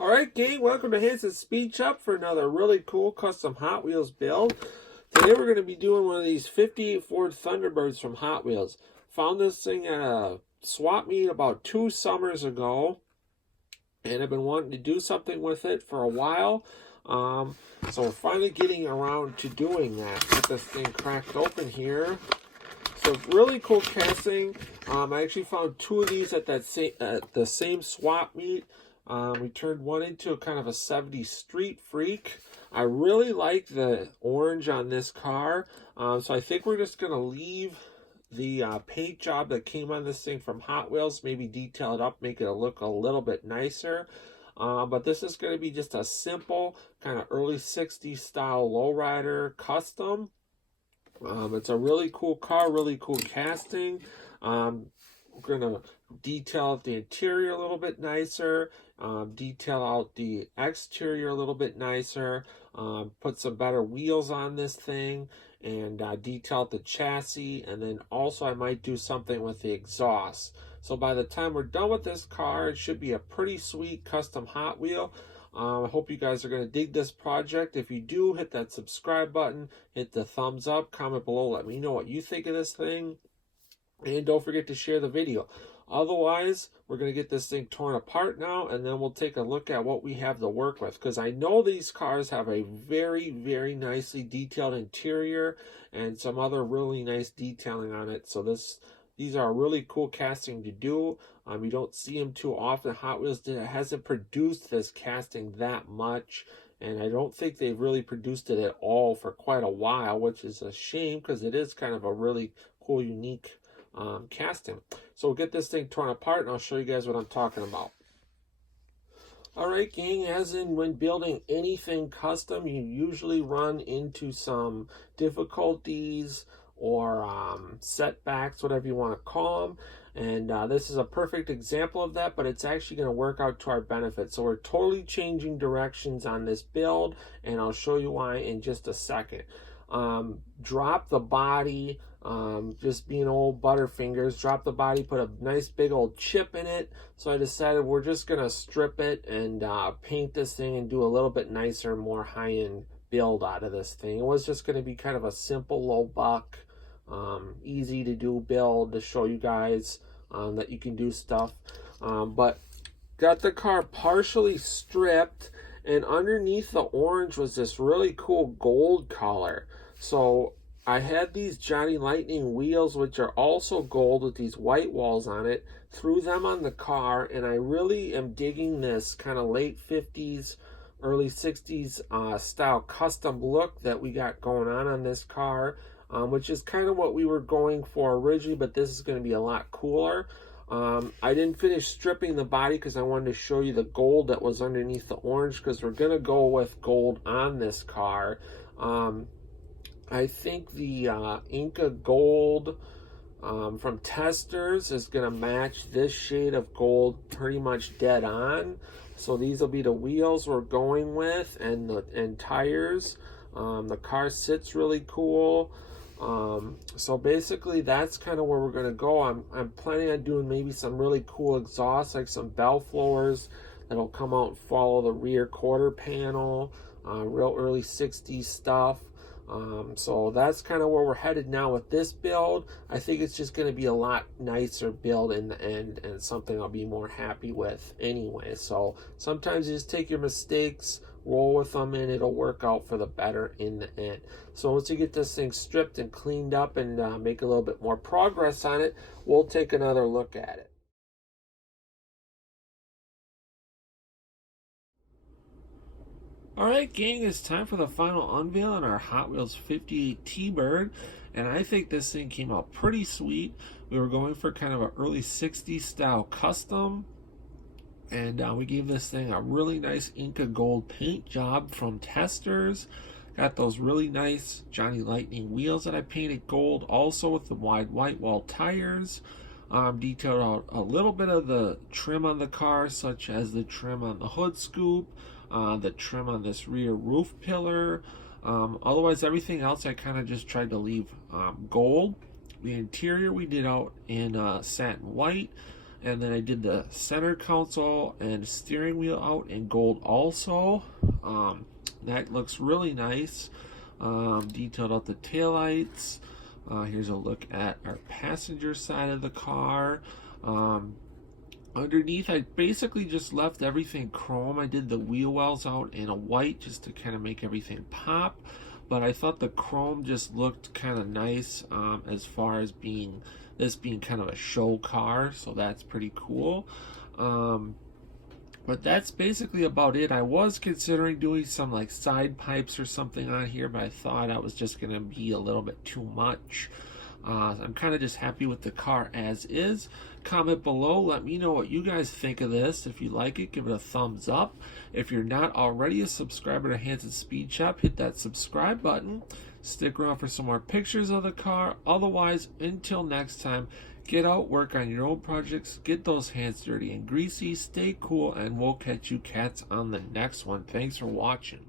Alright gang, welcome to Hansens Speed Shop for another really cool custom Hot Wheels build. Today we're going to be doing one of these 58 Ford Thunderbirds from Hot Wheels. Found this thing at a swap meet about 2 summers ago, and I've been wanting to do something with it for a while. So we're finally getting around to doing that. Get this thing cracked open here. So really cool casting. I actually found 2 of these at the same swap meet. We turned one into kind of a 70s street freak. I really like the orange on this car. So I think we're just going to leave the paint job that came on this thing from Hot Wheels, maybe detail it up, make it look a little bit nicer. But this is going to be just a simple kind of early 60s style lowrider custom. It's a really cool car, really cool casting. We're going to detail out the interior a little bit nicer, detail out the exterior a little bit nicer, put some better wheels on this thing, and detail out the chassis. And then also I might do something with the exhaust. So by the time we're done with this car, it should be a pretty sweet custom Hot Wheel. I hope you guys are going to dig this project. If you do, hit that subscribe button, hit the thumbs up, comment below, let me know what you think of this thing. And don't forget to share the video. Otherwise, we're going to get this thing torn apart now, and then we'll take a look at what we have to work with. Because I know these cars have a very, very nicely detailed interior and some other really nice detailing on it. So these are a really cool casting to do. You don't see them too often. Hot Wheels hasn't produced this casting that much, and I don't think they've really produced it at all for quite a while, which is a shame because it is kind of a really cool, unique casting. So we'll get this thing torn apart and I'll show you guys what I'm talking about. Alright gang, as in when building anything custom, you usually run into some difficulties or setbacks, whatever you want to call them. And this is a perfect example of that, but it's actually going to work out to our benefit. So we're totally changing directions on this build, and I'll show you why in just a second. Drop the body, just being old butterfingers, drop the body, put a nice big old chip in it. So I decided we're just going to strip it and paint this thing and do a little bit nicer, more high-end build out of this thing. It was just going to be kind of a simple low buck, easy to do build to show you guys that you can do stuff. But got the car partially stripped, and underneath the orange was this really cool gold color. So I had these Johnny Lightning wheels, which are also gold with these white walls on it, threw them on the car, and I really am digging this kind of late 50s, early 60s style custom look that we got going on this car, which is kind of what we were going for originally, but this is going to be a lot cooler. I didn't finish stripping the body because I wanted to show you the gold that was underneath the orange, because we're going to go with gold on this car. I think the Inca Gold from Testers is going to match this shade of gold pretty much dead on. So these will be the wheels we're going with, and tires. The car sits really cool. So basically that's kind of where we're going to go. I'm planning on doing maybe some really cool exhausts, like some bell floors that'll come out and follow the rear quarter panel, real early 60s stuff. So that's kind of where we're headed now with this build. I think it's just going to be a lot nicer build in the end, and something I'll be more happy with anyway. So sometimes you just take your mistakes, roll with them, and it'll work out for the better in the end. So once you get this thing stripped and cleaned up and make a little bit more progress on it, we'll take another look at it. Alright gang, it's time for the final unveil on our Hot Wheels 58 T-Bird, and I think this thing came out pretty sweet. We were going for kind of an early 60s style custom, and we gave this thing a really nice Inca Gold paint job from Testers. Got those really nice Johnny Lightning wheels that I painted gold, also with the wide white wall tires. Detailed out a little bit of the trim on the car, such as the trim on the hood scoop, the trim on this rear roof pillar. Otherwise, everything else I kind of just tried to leave gold. The interior we did out in satin white. And then I did the center console and steering wheel out in gold also. That looks really nice. Detailed out the taillights. Here's a look at our passenger side of the car. Underneath, I basically just left everything chrome. I did the wheel wells out in a white just to kind of make everything pop. But I thought the chrome just looked kind of nice as far as this being kind of a show car. So that's pretty cool. But that's basically about it. I was considering doing some like side pipes or something on here, but I thought I was just going to be a little bit too much. I'm kind of just happy with the car as is. Comment below, let me know what you guys think of this. If you like it, give it a thumbs up. If you're not already a subscriber to Hansens Speed Shop, hit that subscribe button. Stick around for some more pictures of the car. Otherwise, until next time, get out, work on your own projects, get those hands dirty and greasy, stay cool, and we'll catch you cats on the next one. Thanks for watching.